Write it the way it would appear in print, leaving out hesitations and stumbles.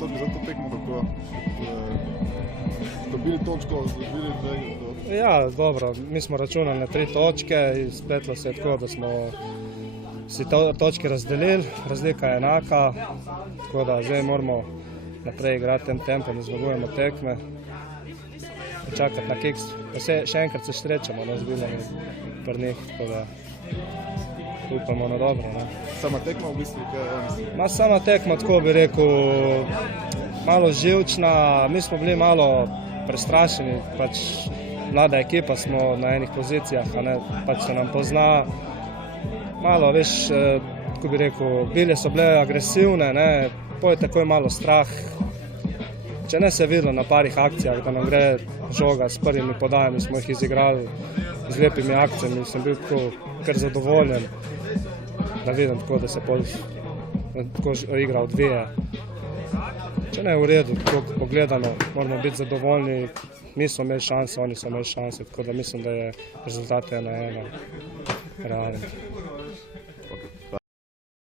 točke za to tekmo, kako dobili točko, dobili dve. Ja, dobro, mi smo računali na 3 točke in spletlo se je tako, da smo si točke razdelili, razlika je enaka, tako da zdaj moramo naprej igrati tem tempom, da zmagujemo tekme, čakati na kiks, pa še enkrat se srečamo, z Bilami pri njih, tako da upamo na dobro. Sama tekma v bistvu, kaj? Sama tekma, tako bi rekel, malo živčna, mi smo bili malo prestrašeni, pač mlada ekipa smo na enih pozicijah, pač se nam pozna, malo, veš, kako bi rekel, Bilje so bile agresivne, potem je takoj malo strah. Če ne se je videlo na parih akcijah, da nam gre žoga s prvimi podajami, smo jih izigrali z lepimi akcijami, sem bil tako kar zadovoljen, da vidim tako, da se tako igra odvije. Če ne je v redu, tako pogledano, moramo biti zadovoljni, mi smo imeli šanse, oni so imeli šanse, tako da mislim, da je rezultat 1:1 realen.